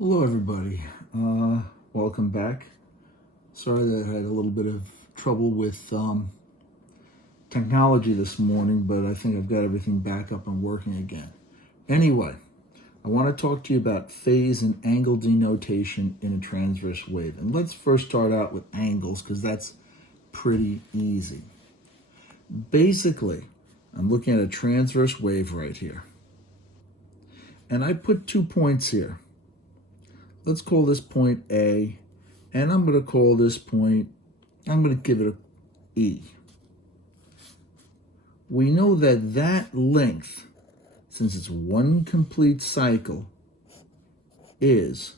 Hello, everybody. Welcome back. Sorry that I had a little bit of trouble with technology this morning, but I think I've got everything back up and working again. Anyway, I want to talk to you about phase and angle denotation in a transverse wave. And let's first start out with angles because that's pretty easy. Basically, I'm looking at a transverse wave right here. And I put 2 points here. Let's call this point A, and I'm going to call this point, I'm going to give it a E. We know that that length, since it's one complete cycle, is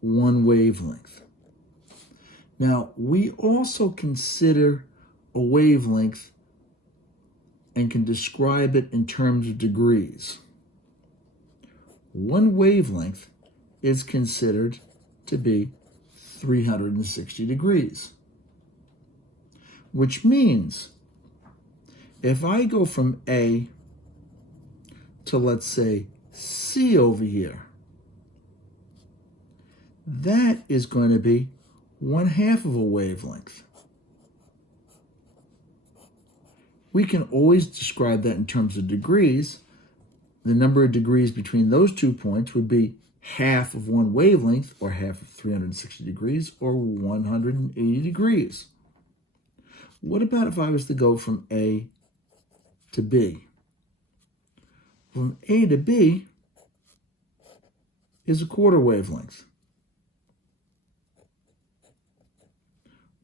one wavelength. Now, we also consider a wavelength and can describe it in terms of degrees. One wavelength is considered to be 360 degrees, which means if I go from A to, let's say, C over here, that is going to be 1/2 of a wavelength. We can always describe that in terms of degrees. The number of degrees between those 2 points would be half of one wavelength, or half of 360 degrees, or 180 degrees. What about if I was to go from A to B? From A to B is a 1/4 wavelength.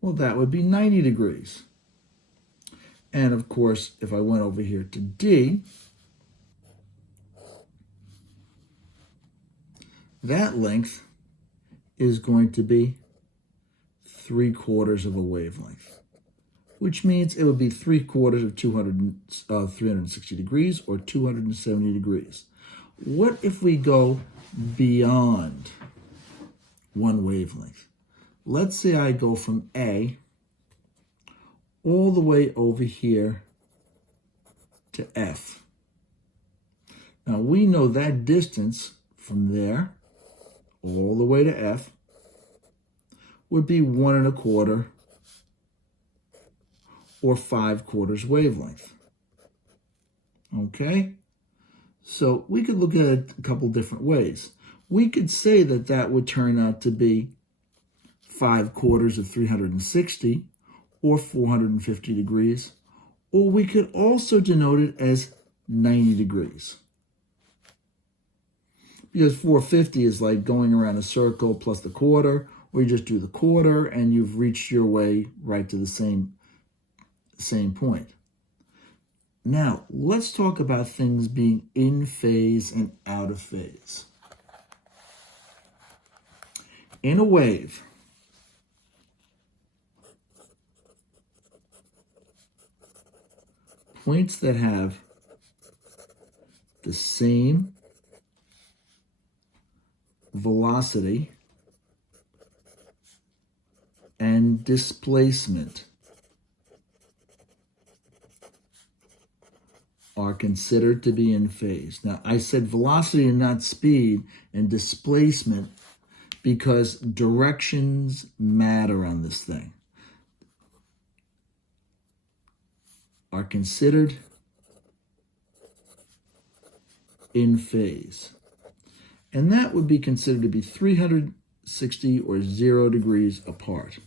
Well, that would be 90 degrees. And of course, if I went over here to D, that length is going to be 3/4 of a wavelength, which means it would be 3/4 of 360 degrees, or 270 degrees. What if we go beyond one wavelength? Let's say I go from A all the way over here to F. Now we know that distance from there all the way to F would be 1 1/4 or 5/4 wavelength. Okay? So we could look at it a couple different ways. We could say that that would turn out to be 5/4 of 360, or 450 degrees, or we could also denote it as 90 degrees. Because 450 is like going around a circle plus the 1/4, or you just do the 1/4 and you've reached your way right to the same point. Now, let's talk about things being in phase and out of phase. In a wave, points that have the same velocity and displacement are considered to be in phase. Now, I said velocity and not speed, and displacement because directions matter on this thing. Are considered in phase. And that would be considered to be 360 or 0 degrees apart.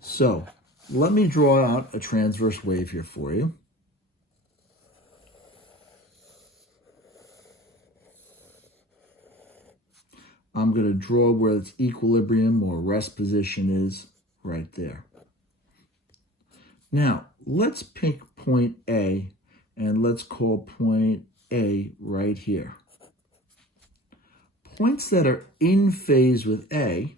So let me draw out a transverse wave here for you. I'm going to draw where its equilibrium or rest position is right there. Now, let's pick point A, and let's call point A right here. Points that are in phase with A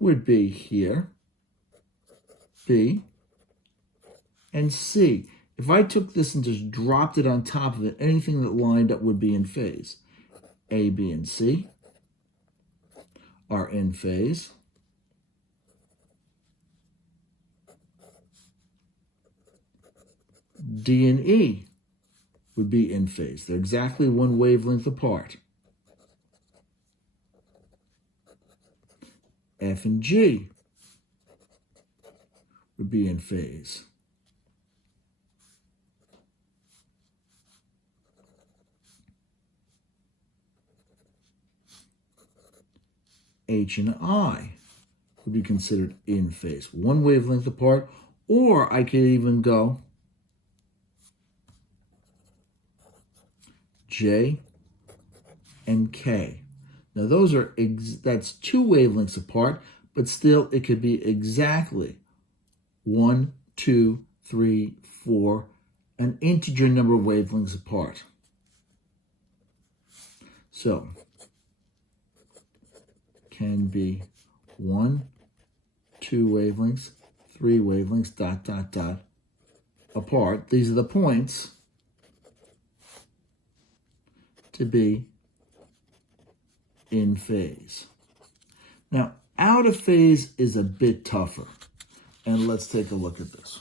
would be here, B, and C. If I took this and just dropped it on top of it, anything that lined up would be in phase. A, B, and C are in phase. D and E would be in phase. They're exactly one wavelength apart. F and G would be in phase. H and I would be considered in phase, one wavelength apart, or I could even go J and K. Now those are, that's two wavelengths apart, but still it could be exactly 1, 2, 3, 4, an integer number of wavelengths apart. So, can be 1, 2 wavelengths, 3 wavelengths, dot, dot, dot, apart. These are the points to be in phase. Now, out of phase is a bit tougher. And let's take a look at this.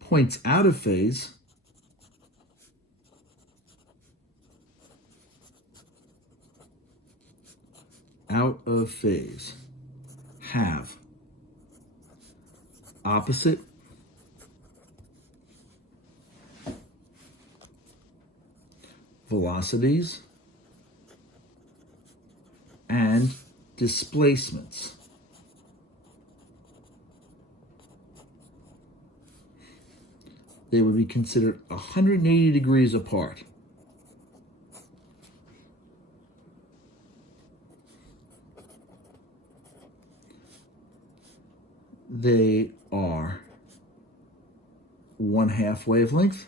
Points out of phase have opposite velocities and displacements. They would be considered 180 degrees apart. They are 1/2 wavelength,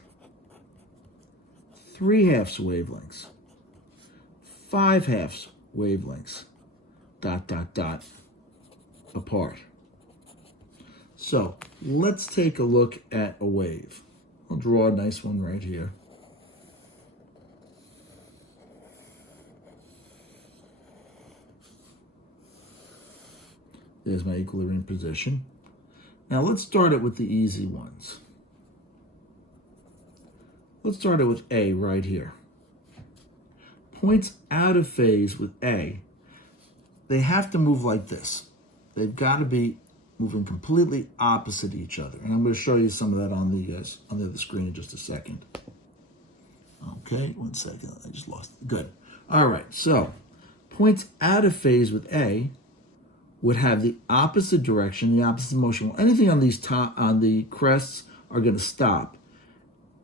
3/2 wavelengths, 5/2 wavelengths, dot, dot, dot, apart. So let's take a look at a wave. I'll draw a nice one right here. There's my equilibrium position. Now let's start it with the easy ones. Let's start it with A right here. Points out of phase with A, they have to move like this. They've got to be moving completely opposite each other. And I'm going to show you some of that on the other screen in just a second. Okay, 1 second. I just lost it. Good. All right, so points out of phase with A would have the opposite direction, the opposite motion. Well, anything on these on the crests are going to stop.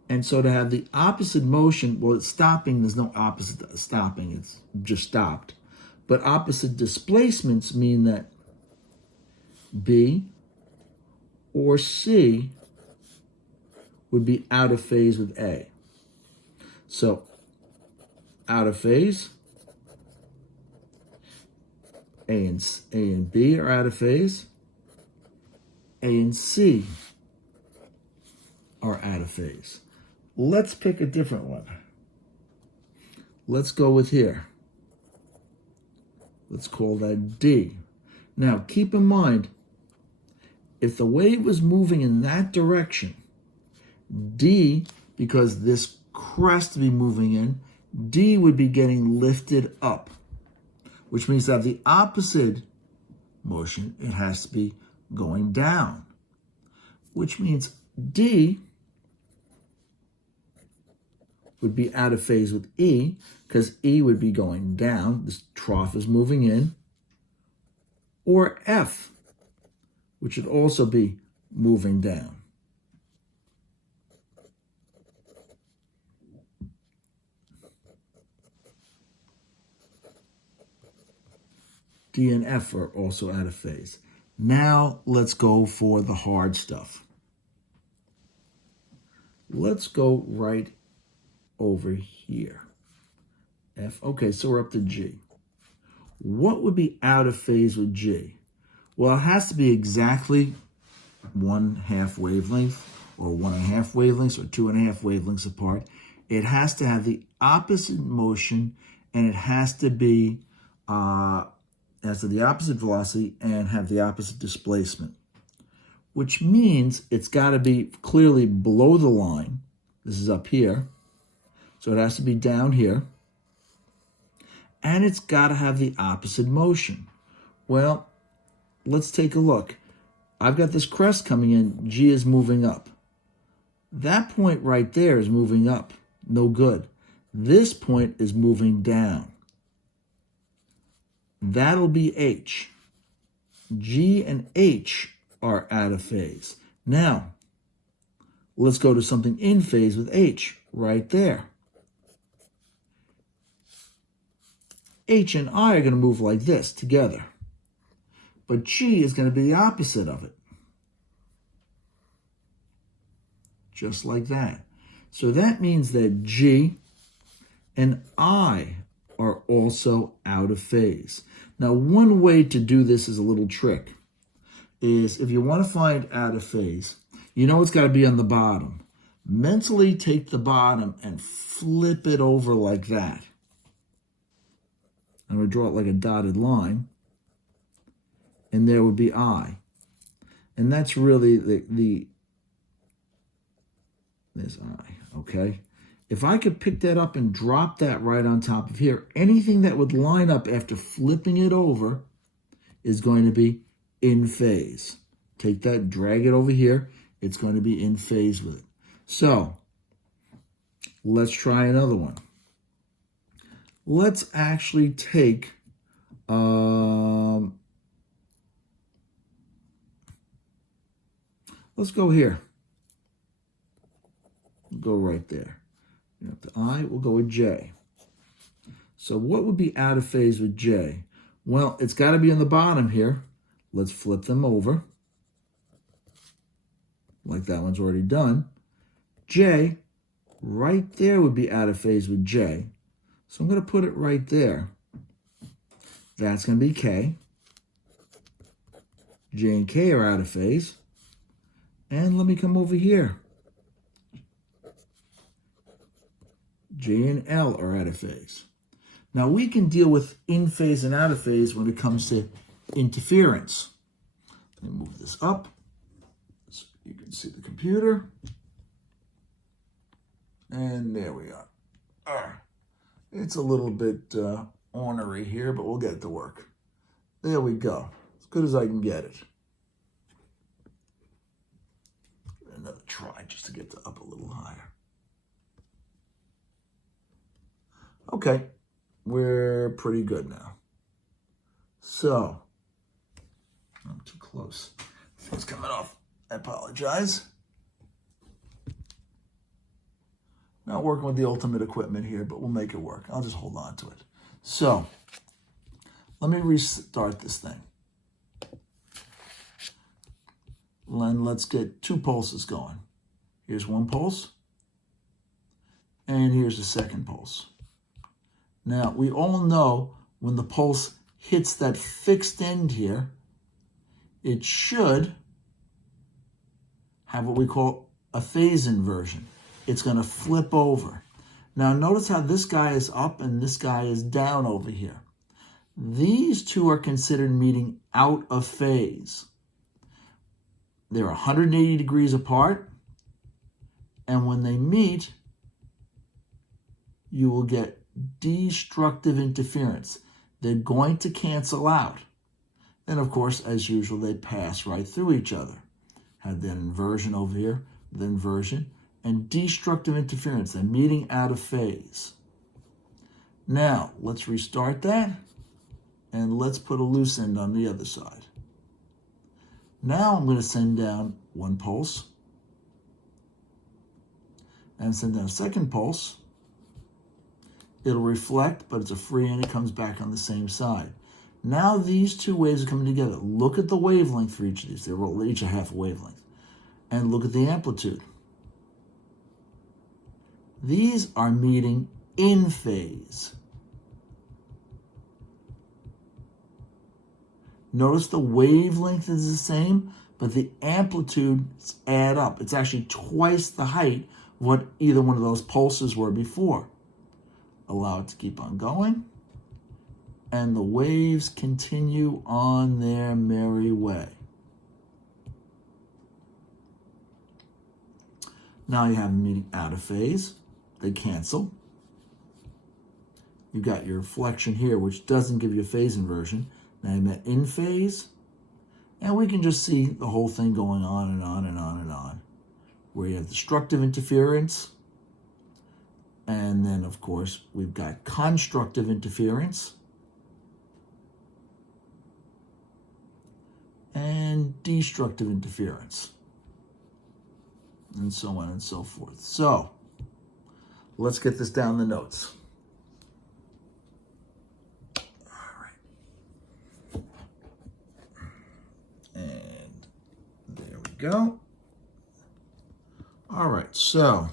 And so to have the opposite motion, well, it's stopping. There's no opposite stopping. It's just stopped. But opposite displacements mean that B or C would be out of phase with A. So out of phase, A and B are out of phase. A and C are out of phase. Let's pick a different one. Let's go with here. Let's call that D. Now, keep in mind, if the wave was moving in that direction, D, because this crest to be moving in, D would be getting lifted up, which means that the opposite motion, it has to be going down, which means D would be out of phase with E, because E would be going down, this trough is moving in, or F, which would also be moving down. D and F are also out of phase. Now let's go for the hard stuff. Let's go right over here. F, okay, so we're up to G. What would be out of phase with G? Well, it has to be exactly 1/2 wavelength, or 1.5 wavelengths, or 2.5 wavelengths apart. It has to have the opposite motion, and it has to be has the opposite velocity and have the opposite displacement, which means it's got to be clearly below the line. This is up here, so it has to be down here. And it's got to have the opposite motion. Well, let's take a look. I've got this crest coming in. G is moving up. That point right there is moving up. No good. This point is moving down. That'll be H. G and H are out of phase. Now, let's go to something in phase with H right there. H and I are going to move like this together. But G is going to be the opposite of it. Just like that. So that means that G and I are also out of phase. Now, one way to do this is a little trick. Is if you want to find out of phase, you know it's got to be on the bottom. Mentally take the bottom and flip it over like that. I'm going to draw it like a dotted line. And there would be I. And that's really there's I, okay? If I could pick that up and drop that right on top of here, anything that would line up after flipping it over is going to be in phase. Take that, drag it over here. It's going to be in phase with it. So, let's try another one. Let's actually take, let's go here. Go right there. The I will go with J. So what would be out of phase with J? Well, it's got to be on the bottom here. Let's flip them over. Like that one's already done. J, right there would be out of phase with J. So I'm going to put it right there. That's going to be K. J and K are out of phase. And let me come over here. J and L are out of phase. Now we can deal with in phase and out of phase when it comes to interference. Let me move this up so you can see the computer. And there we are. It's a little bit ornery here, but we'll get it to work. There we go. As good as I can get it. Another try just to get it up a little higher. Okay, we're pretty good now. So, I'm too close. Thing's coming off. I apologize. Not working with the ultimate equipment here, but we'll make it work. I'll just hold on to it. So, let me restart this thing. And let's get 2 pulses going. Here's 1 pulse. And here's the second pulse. Now, we all know when the pulse hits that fixed end here, it should have what we call a phase inversion. It's going to flip over. Now, notice how this guy is up and this guy is down over here. These two are considered meeting out of phase. They're 180 degrees apart, and when they meet, you will get destructive interference. They're going to cancel out. And of course, as usual, they pass right through each other. Have that inversion over here, the inversion, and destructive interference. They're meeting out of phase. Now, let's restart that, and let's put a loose end on the other side. Now I'm going to send down 1 pulse, and send down a second pulse. It'll reflect, but it's a free end. It comes back on the same side. Now these 2 waves are coming together. Look at the wavelength for each of these. They're each a half a wavelength. And look at the amplitude. These are meeting in phase. Notice the wavelength is the same, but the amplitudes add up. It's actually twice the height of what either one of those pulses were before. Allow it to keep on going. and the waves continue on their merry way. Now you have them meeting out of phase. They cancel. You've got your reflection here, which doesn't give you a phase inversion. Now you met in phase. And we can just see the whole thing going on and on and on and on, where you have destructive interference. And then, of course, we've got constructive interference and destructive interference, and so on and so forth. So let's get this down the notes. All right. And there we go. All right, so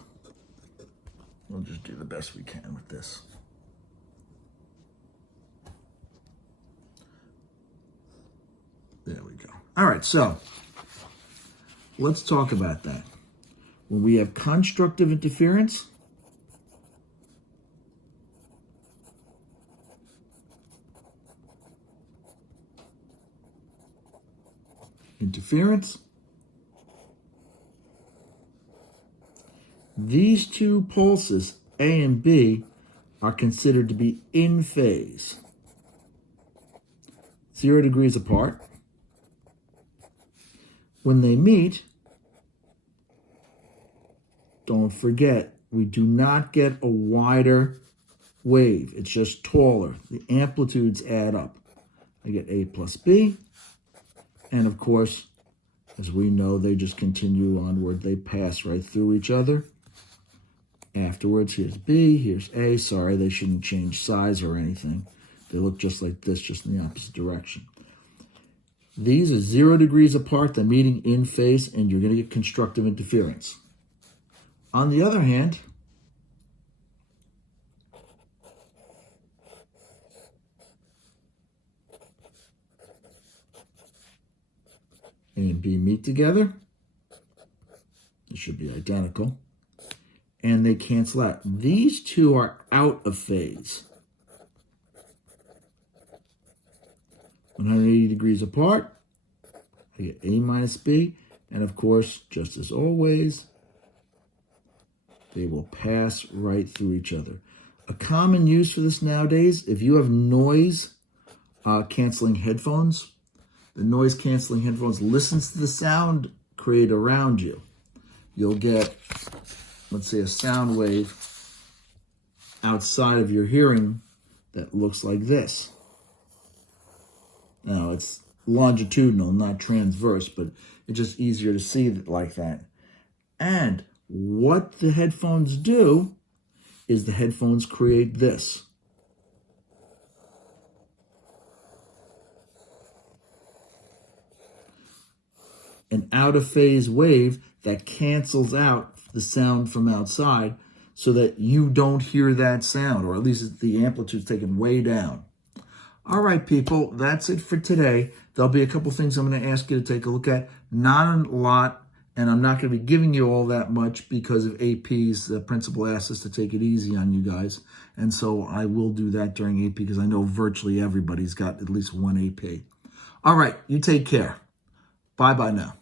we'll just do the best we can with this. There we go. All right, so let's talk about that. When we have constructive interference, these two pulses, A and B, are considered to be in phase, 0 degrees apart. When they meet, don't forget, we do not get a wider wave. It's just taller. The amplitudes add up. I get A plus B. And of course, as we know, they just continue onward. They pass right through each other. Afterwards, here's B, here's A. Sorry, they shouldn't change size or anything. They look just like this, just in the opposite direction. These are 0 degrees apart. They're meeting in phase, and you're going to get constructive interference. On the other hand, A and B meet together. It should be identical. And they cancel out. These two are out of phase. 180 degrees apart. I get A minus B. And of course, just as always, they will pass right through each other. A common use for this nowadays, if you have noise canceling headphones, the noise canceling headphones listens to the sound created around you. You'll get, let's say, a sound wave outside of your hearing that looks like this. Now, it's longitudinal, not transverse, but it's just easier to see it like that. And what the headphones do is the headphones create this. An out-of-phase wave that cancels out the sound from outside so that you don't hear that sound, or at least the amplitude's taken way down. All right, people, that's it for today. There'll be a couple things I'm going to ask you to take a look at. Not a lot, and I'm not going to be giving you all that much because of APs. The principal asked us to take it easy on you guys, and so I will do that during AP because I know virtually everybody's got at least one AP. All right, you take care. Bye-bye now.